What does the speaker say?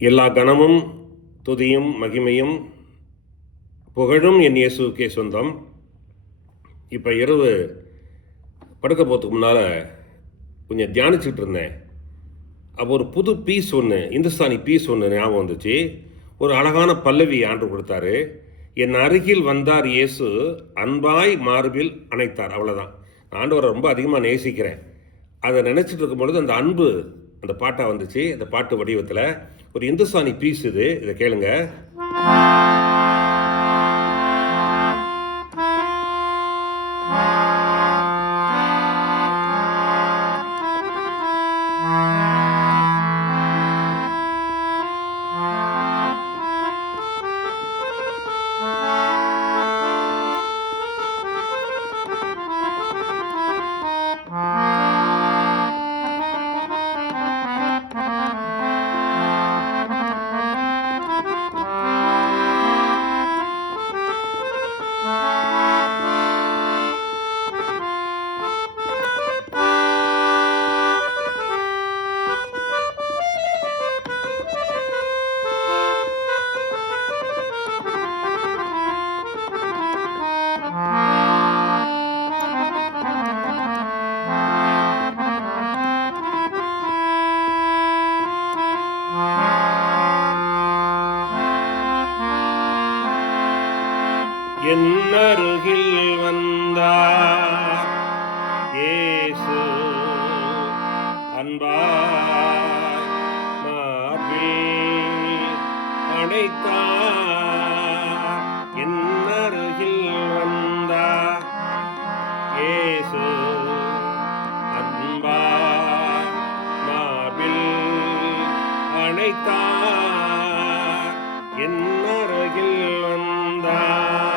எல்லா கனமும் துதியும் மகிமையும் புகழும் என் இயேசுக்கே சொந்தம். இப்போ இரவு படுக்க போகிறதுக்கு முன்னால் கொஞ்சம் தியானிச்சுட்டு இருந்தேன். அப்போ ஒரு புது பீஸ் ஒன்று, இந்துஸ்தானி பீஸ் ஒன்று ஞாபகம் வந்துச்சு. ஒரு அழகான பல்லவி ஆண்டு கொடுத்தாரு. என் அருகில் வந்தார் இயேசு, அன்பாய் மார்பில் அணைத்தார். அவ்வளோதான். ஆண்டவரை ரொம்ப அதிகமாக நேசிக்கிறேன். அதை நினச்சிட்டு இருக்கும் பொழுது அந்த அன்பு அந்த பாட்டாக வந்துச்சு. அந்த பாட்டு வடிவத்தில் ஒரு இந்துஸ்தானி பீஸ் இது. இதை கேளுங்க. என் அருகில் வந்தார் இயேசு, அன்பாய் மார்பில் அணைத்தார். என் அருகில் வந்தார் இயேசு, அன்பாய் மார்பில் அணைத்தார். என் அருகில் வந்தார்